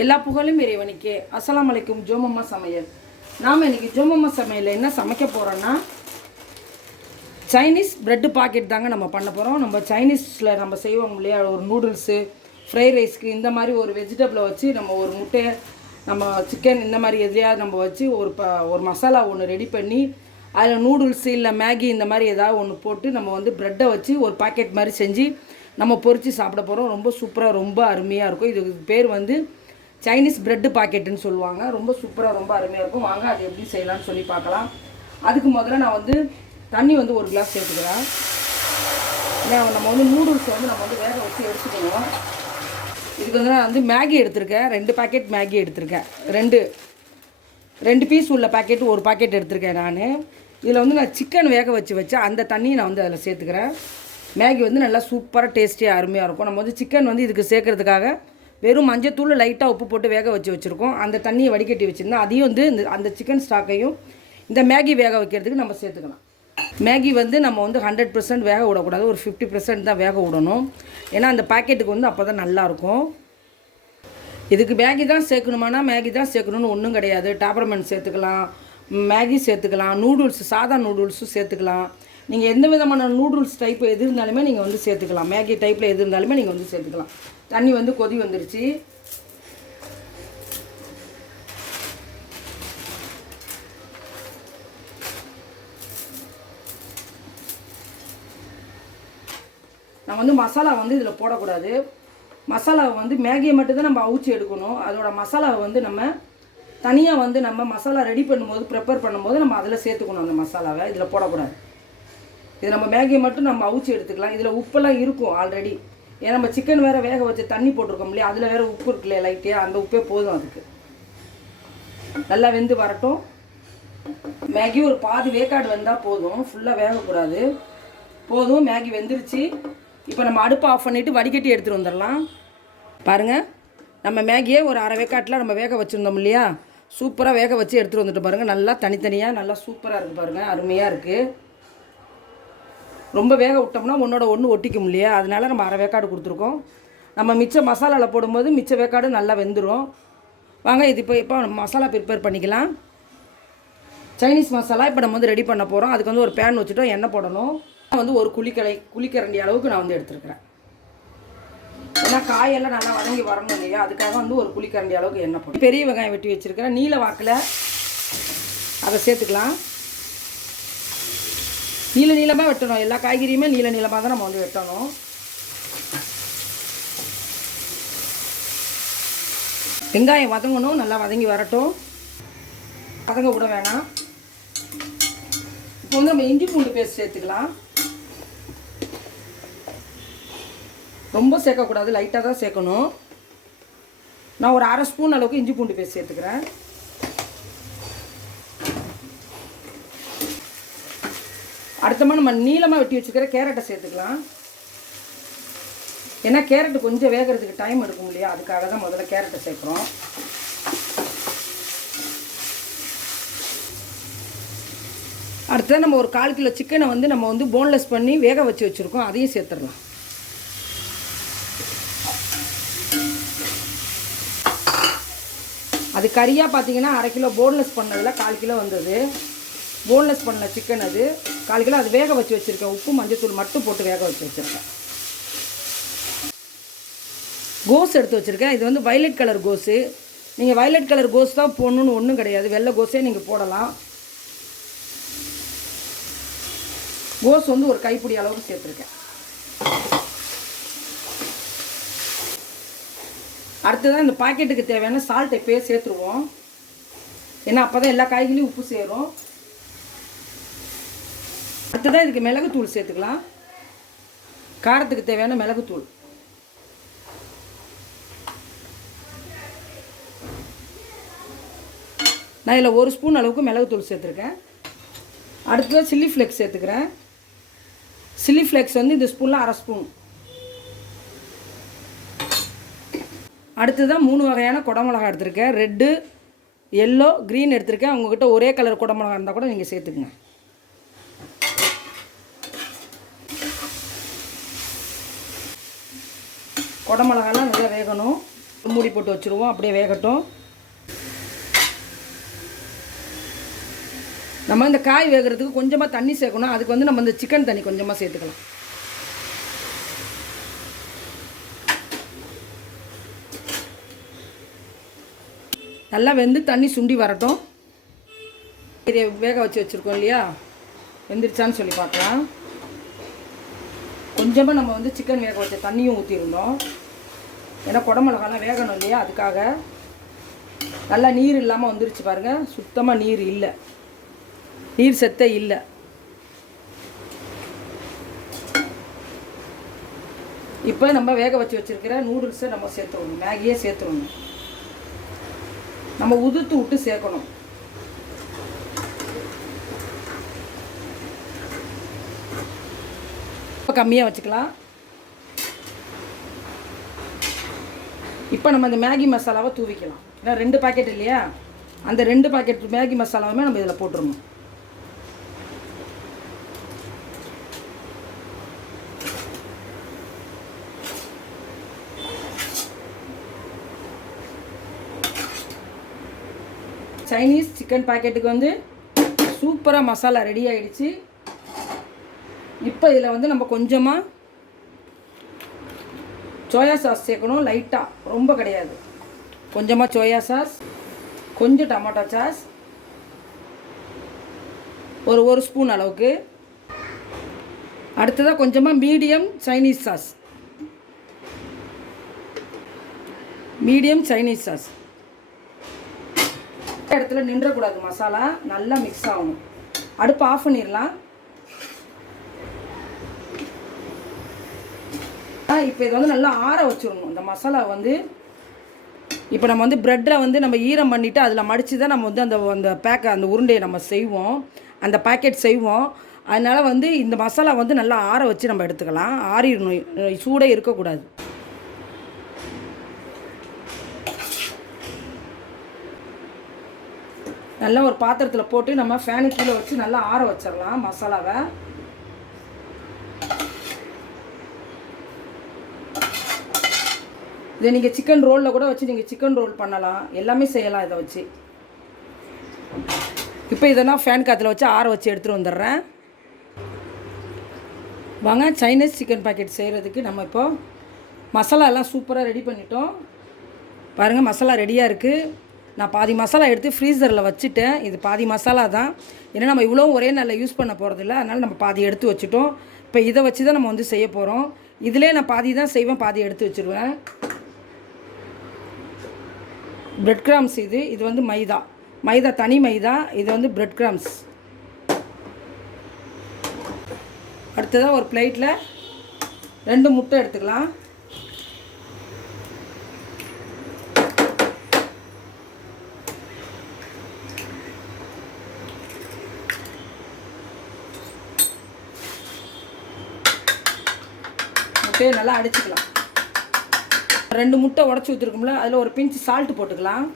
எல்லா புகழும் இறைவனுக்கே. அஸ்ஸலாமு அலைக்கும். ஜோமம்மா சமையல். நாம் இன்றைக்கி ஜோமம்மா சமையலில் என்ன சமைக்க போகிறோன்னா, சைனீஸ் ப்ரெட்டு பாக்கெட் தாங்க நம்ம பண்ண போகிறோம். நம்ம சைனீஸில் நம்ம செய்வோம் இல்லையா, ஒரு நூடுல்ஸு, ஃப்ரைட் ரைஸ்க்கு இந்த மாதிரி ஒரு வெஜிடபிளை வச்சு நம்ம ஒரு முட்டையை, நம்ம சிக்கன் இந்த மாதிரி எதுலையாவது நம்ம வச்சு ஒரு மசாலா ஒன்று ரெடி பண்ணி அதில் நூடுல்ஸு இல்லை மேகி இந்த மாதிரி ஏதாவது ஒன்று போட்டு நம்ம வந்து ப்ரெட்டை வச்சு ஒரு பாக்கெட் மாதிரி செஞ்சு நம்ம பொரித்து சாப்பிட போகிறோம். ரொம்ப சூப்பராக, ரொம்ப அருமையாக இருக்கும். இதுக்கு பேர் வந்து சைனீஸ் ப்ரெட்டு பாக்கெட்டுன்னு சொல்லுவாங்க. ரொம்ப சூப்பராக, ரொம்ப அருமையாக இருக்கும். வாங்க அது எப்படி செய்யலாம்னு சொல்லி பார்க்கலாம். அதுக்கு முதல்ல நான் வந்து தண்ணி வந்து ஒரு கிளாஸ் சேர்த்துக்கிறேன். நம்ம வந்து நூடுல்ஸை வந்து நம்ம வந்து வேக வச்சு எடுத்துக்கணும். இதுக்கு வந்து நான் வந்து மேகி எடுத்திருக்கேன். 2 பாக்கெட் மேகி எடுத்திருக்கேன். ரெண்டு பீஸ் உள்ள பாக்கெட், ஒரு பாக்கெட் எடுத்திருக்கேன் நான். இதில் வந்து நான் சிக்கன் வேக வச்சு அந்த தண்ணியை நான் வந்து அதில் சேர்த்துக்கிறேன். மேகி வந்து நல்லா சூப்பராக டேஸ்டியாக அருமையாக இருக்கும். நம்ம வந்து சிக்கன் வந்து இதுக்கு சேர்க்கறதுக்காக வெறும் மஞ்சத்தூள் லைட்டாக உப்பு போட்டு வேக வச்சுருக்கோம். அந்த தண்ணியை வடிகட்டி வச்சுருந்தேன். அதையும் வந்து அந்த சிக்கன் ஸ்டாக்கையும் இந்த மேகி வேக வைக்கிறதுக்கு நம்ம சேர்த்துக்கலாம். மேகி வந்து நம்ம வந்து 100% வேக விடக்கூடாது, ஒரு 50% தான் வேக விடணும். ஏன்னா அந்த பாக்கெட்டுக்கு வந்து அப்போ தான் நல்லாயிருக்கும். இதுக்கு மேகி தான் சேர்க்கணுமானா மேகி தான் சேர்க்கணுன்னு ஒன்றும் கிடையாது. டாப்பர்மேன் சேர்த்துக்கலாம், மேகி சேர்த்துக்கலாம், நூடுல்ஸ் சாதா நூடுல்ஸும் சேர்த்துக்கலாம். நீங்கள் எந்த விதமான நூடுல்ஸ் டைப் எது இருந்தாலுமே நீங்கள் வந்து சேர்த்துக்கலாம். மேகி டைப்பில் எது இருந்தாலுமே நீங்கள் வந்து சேர்த்துக்கலாம். தண்ணி வந்து கொதி வந்துருச்சு. நான் வந்து மசாலா வந்து இதில் போடக்கூடாது. மசாலாவை வந்து மேகியை மட்டும்தான் நம்ம அவிச்சு எடுக்கணும். அதோட மசாலாவை வந்து நம்ம தனியாக வந்து நம்ம மசாலா ரெடி பண்ணும்போது, ப்ரிப்பேர் பண்ணும்போது நம்ம அதில் சேர்த்துக்கணும். அந்த மசாலாவை இதில் போடக்கூடாது. இது நம்ம மேகியை மட்டும் நம்ம அவிச்சு எடுத்துக்கலாம். இதில் உப்பெல்லாம் இருக்கும் ஆல்ரெடி. ஏன்னா நம்ம சிக்கன் வேறு வேக வச்சு தண்ணி போட்டிருக்கோம் இல்லையா, அதில் வேறு உப்பு இருக்கு இல்லையா லைட்டாக, அந்த உப்பே போதும். அதுக்கு நல்லா வெந்து வரட்டும். மேகி ஒரு பாதி வேக்காடு வெந்தால் போதும், ஃபுல்லாக வேகக்கூடாது. போதும், மேகி வெந்துருச்சு. இப்போ நம்ம அடுப்பை ஆஃப் பண்ணிவிட்டு வடிகட்டி எடுத்துகிட்டு வந்துடலாம். பாருங்கள், நம்ம மேகியே ஒரு அரை வேக்காட்டில் நம்ம வேக வச்சுருந்தோம் இல்லையா, சூப்பராக வேக வச்சு எடுத்துகிட்டு வந்துட்டு பாருங்கள். நல்லா தனித்தனியாக நல்லா சூப்பராக இருக்குது பாருங்கள், அருமையாக இருக்குது. ரொம்ப வேக விட்டோம்னா ஒன்றோட ஒன்று ஒட்டிக்கும் இல்லையா, அதனால நம்ம அரை வேக்காடு கொடுத்துருக்கோம். நம்ம மிச்ச மசாலாவில் போடும்போது மிச்ச வேக்காடு நல்லா வெந்துடும். வாங்க இது இப்போ மசாலா ப்ரிப்பேர் பண்ணிக்கலாம். சைனீஸ் மசாலா இப்போ நம்ம வந்து ரெடி பண்ண போகிறோம். அதுக்கு வந்து ஒரு பேன் வச்சுட்டோம், எண்ணெய் போடணும். வந்து ஒரு குழிக்கரண்டி அளவுக்கு நான் வந்து எடுத்துருக்கிறேன். ஏன்னா காயெல்லாம் நல்லா வதங்கி வரணும் இல்லையா, அதுக்காக வந்து ஒரு குழிக்கரண்டி அளவுக்கு எண்ணெய் போட்டு பெரிய வெங்காயம் வெட்டி வச்சுருக்கிறேன். நீல வாக்கில் அதை சேர்த்துக்கலாம். நீளமாக வெட்டணும். எல்லா காய்கறியுமே நீளமாக தான் நம்ம வந்து வெட்டணும். வெங்காயம் வதங்கணும், நல்லா வதங்கி வரட்டும். வதங்க விட வேணாம். இப்போ வந்து நம்ம இஞ்சி பூண்டு பேஸ்ட் சேர்த்துக்கலாம். ரொம்ப சேர்க்கக்கூடாது, லைட்டாக தான் சேர்க்கணும். நான் ஒரு அரை ஸ்பூன் அளவுக்கு இஞ்சி பூண்டு பேஸ்ட் சேர்த்துக்கிறேன். அடுத்தமாக நம்ம நீளமாக வெட்டி வச்சுக்கிற கேரட்டை சேர்த்துக்கலாம். ஏன்னா கேரட்டு கொஞ்சம் வேகிறதுக்கு டைம் எடுக்கும் இல்லையா, அதுக்காக தான் முதல்ல கேரட்டை சேர்க்குறோம். அடுத்தது நம்ம ஒரு 1/4 கிலோ சிக்கனை வந்து நம்ம வந்து போன்லெஸ் பண்ணி வேக வச்சுருக்கோம், அதையும் சேர்த்துடலாம். அது கறியாக பார்த்தீங்கன்னா அரை கிலோ போன்லெஸ் பண்ணதில் 1/4 கிலோ வந்தது. போன்லெஸ் பண்ண சிக்கன் அது 1/4 கிலோ. அது வேக வச்சுருக்கேன். உப்பு மஞ்சத்தூள் மட்டும் போட்டு வேக வச்சுருக்கேன். கோஸ் எடுத்து வச்சுருக்கேன். இது வந்து வைலட் கலர் கோஸு. நீங்கள் வைலட் கலர் கோஸ் தான் போடணுன்னு ஒன்றும் கிடையாது, வெள்ளை கோஸே நீங்கள் போடலாம். கோஸ் வந்து ஒரு கைப்பிடி அளவுக்கு சேர்த்துருக்கேன். அடுத்ததான் இந்த பாக்கெட்டுக்கு தேவையான சால்ட் இப்போயே சேர்த்துருவோம். ஏன்னா அப்போ தான் எல்லா காய்கறியும் உப்பு சேரும். அடுத்ததான் இதுக்கு மிளகுத்தூள் சேர்த்துக்கலாம். காரத்துக்கு தேவையான மிளகுத்தூள். நான் இதில் 1 ஸ்பூன் அளவுக்கு மிளகுத்தூள் சேர்த்துருக்கேன். அடுத்ததாக சில்லி ஃப்ளேக்ஸ் சேர்த்துக்கிறேன். சில்லி ஃப்ளேக்ஸ் வந்து இந்த ஸ்பூனில் அரை ஸ்பூன். அடுத்ததான் 3 வகையான குடமிளகா எடுத்திருக்கேன். ரெட்டு, எல்லோ, க்ரீன் எடுத்திருக்கேன். உங்கள்கிட்ட ஒரே கலர் குடமிளகா இருந்தால் கூட நீங்கள் சேர்த்துக்குங்க. குடமிளகாலாம் நல்லா வேகணும். மூடி போட்டு வச்சுருவோம், அப்படியே வேகட்டும். நம்ம இந்த காய் வேகிறதுக்கு கொஞ்சமாக தண்ணி சேர்க்கணும். அதுக்கு வந்து நம்ம இந்த சிக்கன் தண்ணி கொஞ்சமாக சேர்த்துக்கலாம். நல்லா வெந்து தண்ணி சுண்டி வரட்டும். இதை வேக வச்சு வச்சுருக்கோம் இல்லையா, வெந்துருச்சான்னு சொல்லி பார்க்கலாம். கொஞ்சமாக நம்ம வந்து சிக்கன் வேக வச்ச தண்ணியும் ஊற்றிருந்தோம். ஏன்னா குடமிளகாலாம் வேகணும் இல்லையா, அதுக்காக. நல்லா நீர் இல்லாமல் வந்துருச்சு பாருங்கள். சுத்தமாக நீர் இல்லை, நீர் சத்தே இல்லை. இப்போ நம்ம வேக வச்சு வச்சுருக்கிற நூடுல்ஸை நம்ம சேர்த்துடணும், மேகியே சேர்த்துடணும். நம்ம உதுத்து விட்டு சேர்க்கணும். இப்போ கம்மியாக வச்சுக்கலாம். இப்போ நம்ம இந்த மேகி மசாலாவை தூவிக்கலாம். ஏன்னா 2 பாக்கெட் இல்லையா, அந்த 2 பாக்கெட் மேகி மசாலாவுமே நம்ம இதில் போட்டுருணும். சைனீஸ் சிக்கன் பாக்கெட்டுக்கு வந்து சூப்பராக மசாலா ரெடி ஆகிடுச்சு. இப்போ இதில் வந்து நம்ம கொஞ்சமாக சோயா சாஸ் சேர்க்கணும், லைட்டாக, ரொம்ப கிடையாது. கொஞ்சமாக சோயா சாஸ், கொஞ்சம் டொமேட்டோ சாஸ், ஒரு ஸ்பூன் அளவுக்கு. அடுத்ததாக கொஞ்சமாக மீடியம் சைனீஸ் சாஸ், இடத்துல நின்றக்கூடாது. மசாலா நல்லா மிக்ஸ் ஆகணும். அடுப்பு ஆஃப் பண்ணிடலாம். இப்போ இதை வந்து நல்லா ஆற வச்சிடணும். இந்த மசாலா வந்து இப்போ நம்ம வந்து ப்ரெட்டில் வந்து நம்ம ஈரம் பண்ணிவிட்டு அதில் மடித்து தான் நம்ம வந்து அந்த உருண்டையை நம்ம செய்வோம், அந்த பேக்கெட் செய்வோம். அதனால் வந்து இந்த மசாலா வந்து நல்லா ஆற வச்சு நம்ம எடுத்துக்கலாம். ஆறிடணும், சூடே இருக்கக்கூடாது. நல்லா ஒரு பாத்திரத்தில் போட்டு நம்ம ஃபேனு கீழே வச்சு நல்லா ஆற வச்சிடலாம் மசாலாவை. இதை நீங்கள் சிக்கன் ரோலில் கூட வச்சு நீங்கள் சிக்கன் ரோல் பண்ணலாம், எல்லாமே செய்யலாம் இதை வச்சு. இப்போ இதை நான் ஃபேன் காற்றுல வச்சு ஆற வச்சு எடுத்துகிட்டு வந்துடுறேன். வாங்க, சைனீஸ் சிக்கன் பாக்கெட் செய்கிறதுக்கு நம்ம இப்போது மசாலா எல்லாம் சூப்பராக ரெடி பண்ணிட்டோம். பாருங்கள், மசாலா ரெடியாக இருக்குது. நான் பாதி மசாலா எடுத்து ஃப்ரீசரில் வச்சுட்டேன். இது பாதி மசாலா தான், ஏன்னா நம்ம இவ்வளோ ஒரே நாளில் யூஸ் பண்ண போகிறதில்ல. அதனால் நம்ம பாதி எடுத்து வச்சுட்டோம். இப்போ இதை வச்சு தான் நம்ம வந்து செய்ய போகிறோம். இதிலே நான் பாதி தான் செய்வேன், பாதி எடுத்து வச்சுருவேன். பிரெட் கிராம்ஸ் இது வந்து மைதா தனி மைதா. இது வந்து பிரெட் கிராம்ஸ். அடுத்ததாக ஒரு பிளேட்டில் 2 முட்டை எடுத்துக்கலாம். முட்டையை நல்லா அடிச்சுக்கலாம். 2 முட்டை உடச்சி ஊற்றிருக்கோம்ல, அதில் ஒரு பிஞ்ச் சால்ட்டு போட்டுக்கலாம்.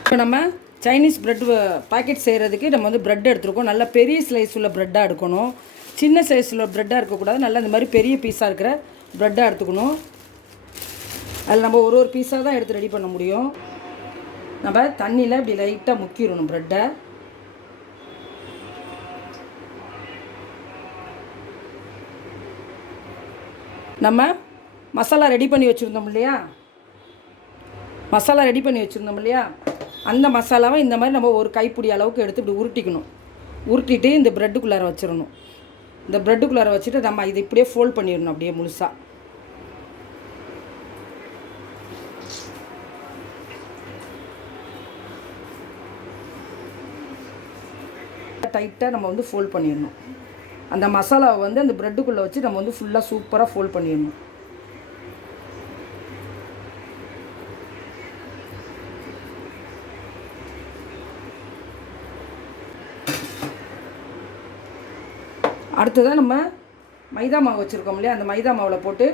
இப்போ நம்ம சைனீஸ் ப்ரெட் பாக்கெட் செய்கிறதுக்கு நம்ம வந்து ப்ரெட் எடுத்துருக்கோம். நல்லா பெரிய ஸ்லைஸ் உள்ள ப்ரெட்டாக எடுக்கணும், சின்ன சைஸில் ப்ரெட்டாக இருக்கக்கூடாது. நல்லா இந்த மாதிரி பெரிய பீஸாக இருக்கிற ப்ரெட்டாக எடுத்துக்கணும். அதில் நம்ம ஒரு பீஸாக தான் எடுத்து ரெடி பண்ண முடியும். நம்ம தண்ணியில் இப்படி லைட்டாக முக்கிடணும் ப்ரெட்டை. நம்ம மசாலா ரெடி பண்ணி வச்சுருந்தோம் இல்லையா, அந்த மசாலாவை இந்த மாதிரி நம்ம ஒரு கைப்பிடி அளவுக்கு எடுத்து இப்படி உருட்டிக்கணும். உருட்டிட்டு இந்த ப்ரெட்டுக்குள்ளார வச்சிடணும். இந்த ப்ரெட்டுக்குள்ளார வச்சுட்டு நம்ம இதை இப்படியே ஃபோல்ட் பண்ணிடணும், அப்படியே முழுசாக. டைட்டாக நம்ம வந்து ஃபோல்ட் பண்ணிடணும். அந்த மசாலாவை வந்து அந்த ப்ரெட்டுக்குள்ளே வச்சு நம்ம வந்து ஃபுல்லாக சூப்பராக ஃபோல்ட் பண்ணிடணும். அடுத்ததாக நம்ம மைதா மாவு வச்சுருக்கோம் இல்லையா, அந்த மைதா மாவில் போட்டு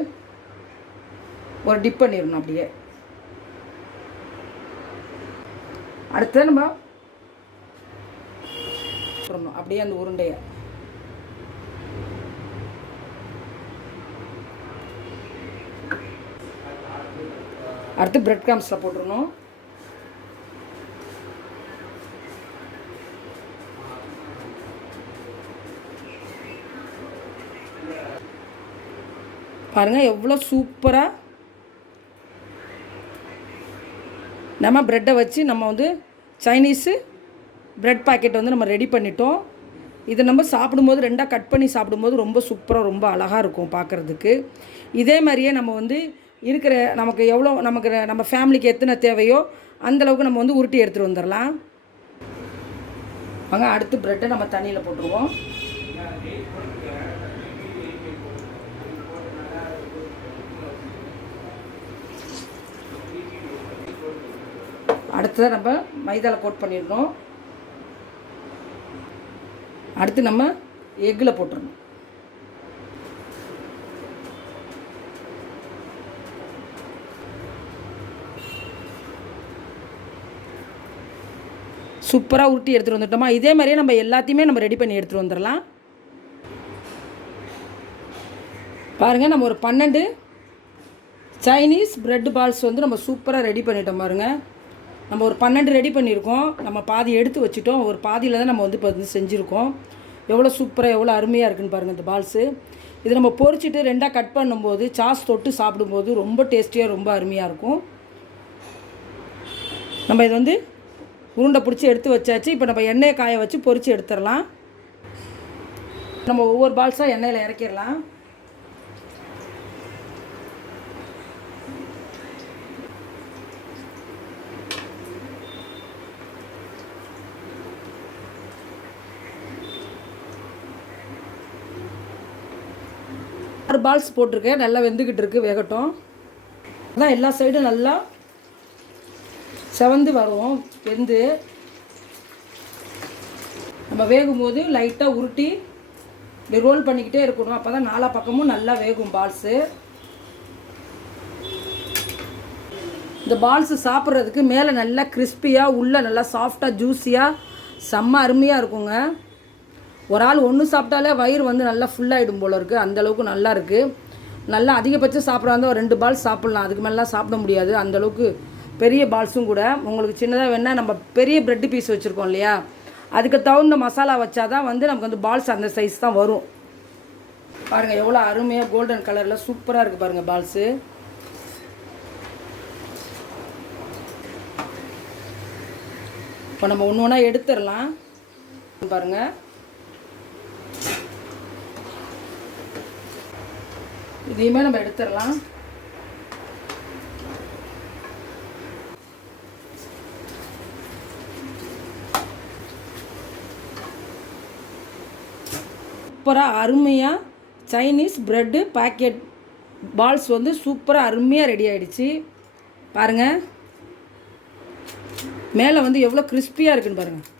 ஒரு டிப் பண்ணிடணும். அப்படியே அடுத்தது நம்ம அப்படியே அந்த உருண்டையை அடுத்து பிரெட் கிராம்ஸில் போட்டுருணும். பாருங்கள் எவ்வளோ சூப்பராக நம்ம ப்ரெட்டை வச்சு நம்ம வந்து சைனீஸு ப்ரெட் பாக்கெட் வந்து நம்ம ரெடி பண்ணிட்டோம். இதை நம்ம சாப்பிடும்போது ரெண்டாக கட் பண்ணி சாப்பிடும்போது ரொம்ப சூப்பராக ரொம்ப அழகாக இருக்கும் பார்க்குறதுக்கு. இதே மாதிரியே நம்ம வந்து இருக்கிற நமக்கு எவ்வளோ நம்ம ஃபேமிலிக்கு எத்தனை தேவையோ அந்தளவுக்கு நம்ம வந்து உருட்டி எடுத்துகிட்டு வந்துடலாம். வாங்க அடுத்து ப்ரெட்டை நம்ம தண்ணியில் போட்டுருவோம். அடுத்ததாக நம்ம மைதாவில் கோட் பண்ணிடணும். அடுத்து நம்ம எக்கில் போட்டுடணும். சூப்பராக உருட்டி எடுத்துகிட்டு வந்துட்டோமா. இதே மாதிரியே நம்ம எல்லாத்தையுமே நம்ம ரெடி பண்ணி எடுத்துகிட்டு வந்துடலாம். பாருங்கள் நம்ம ஒரு 12 சைனீஸ் ப்ரெட் பால்ஸ் வந்து நம்ம சூப்பராக ரெடி பண்ணிட்டோம். பாருங்கள் நம்ம ஒரு 12 ரெடி பண்ணியிருக்கோம். நம்ம பாதி எடுத்து வச்சுட்டோம். ஒரு பாதியில் தான் நம்ம வந்து இப்போ வந்து செஞ்சுருக்கோம். எவ்வளோ சூப்பராக எவ்வளோ அருமையாக இருக்குதுன்னு பாருங்கள் இந்த பால்ஸு. இது நம்ம பொரிச்சிட்டு ரெண்டாக கட் பண்ணும்போது சாஸ் தொட்டு சாப்பிடும்போது ரொம்ப டேஸ்டியாக ரொம்ப அருமையாக இருக்கும். நம்ம இது வந்து உருண்டை பிடிச்சி எடுத்து வச்சாச்சு. இப்போ நம்ம எண்ணெயை காய வச்சு பொரித்து எடுத்துடலாம். நம்ம ஒவ்வொரு பால்ஸாக எண்ணெயில் இறக்கிடலாம். பால்ஸ் போட்டிருக்கேன். நல்லா வெந்துக்கிட்டு இருக்குது. வேகட்டும். அதான் எல்லா சைடும் நல்லா செவந்து வரும். வெந்து நம்ம வேகும்போது லைட்டாக உருட்டி இப்படி ரோல் பண்ணிக்கிட்டே இருக்கணும். அப்போ தான் நாலா பக்கமும் நல்லா வேகும் பால்ஸு. இந்த பால்ஸு சாப்பிட்றதுக்கு மேலே நல்லா கிறிஸ்பியாக உள்ளே நல்லா சாஃப்டாக ஜூஸியாக செம்ம அருமையாக இருக்குங்க. ஒரு ஆள் ஒன்று சாப்பிட்டாலே வயிறு வந்து நல்லா ஃபுல்லாகிடும் போல் இருக்குது. அந்தளவுக்கு நல்லா இருக்குது. நல்லா அதிகபட்சம் சாப்பிட்றாங்க ஒரு 2 பால்ஸ் சாப்பிட்லாம். அதுக்கு மேலாம் சாப்பிட முடியாது. அந்தளவுக்கு பெரிய பால்ஸும் கூட. உங்களுக்கு சின்னதாக வேணால் நம்ம பெரிய ப்ரெட்டு பீஸ் வச்சுருக்கோம் இல்லையா, அதுக்கு தகுந்த மசாலா வச்சா தான் வந்து நமக்கு வந்து பால்ஸ் அந்த சைஸ் தான் வரும். பாருங்கள் எவ்வளோ அருமையாக கோல்டன் கலரில் சூப்பராக இருக்குது பாருங்கள் பால்ஸு. இப்போ நம்ம ஒன்று ஒன்றா எடுத்துடலாம். பாருங்கள் இதையுமே நம்ம எடுத்துடலாம். சூப்பராக அருமையாக சைனீஸ் ப்ரெட்டு பாக்கெட் பால்ஸ் வந்து சூப்பராக அருமையாக ரெடி ஆகிடுச்சு. பாருங்கள் மேலே வந்து எவ்வளோ கிறிஸ்பியாக இருக்குன்னு பாருங்கள்.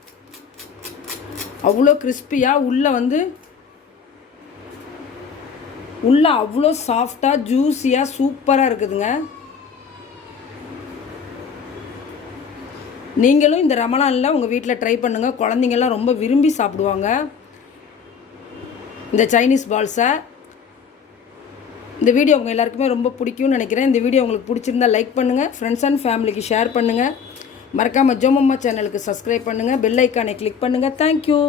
அவ்வளோ கிறிஸ்பியாக உள்ளே அவ்வளோ சாஃப்டாக ஜூஸியாக சூப்பராக இருக்குதுங்க. நீங்களும் இந்த ரமலானில் உங்கள் வீட்டில் ட்ரை பண்ணுங்கள். குழந்தைங்கள்லாம் ரொம்ப விரும்பி சாப்பிடுவாங்க இந்த சைனீஸ் பால்ஸை. இந்த வீடியோ உங்கள் எல்லாருக்குமே ரொம்ப பிடிக்கும்னு நினைக்கிறேன். இந்த வீடியோ உங்களுக்கு பிடிச்சிருந்தால் லைக் பண்ணுங்கள், ஃப்ரெண்ட்ஸ் அண்ட் ஃபேமிலிக்கு ஷேர் பண்ணுங்கள். மறக்காமல் ஜோமம்மா சேனலுக்கு சப்ஸ்கிரைப் பண்ணுங்கள், பெல் ஐக்கானை கிளிக் பண்ணுங்கள். தேங்க்யூ.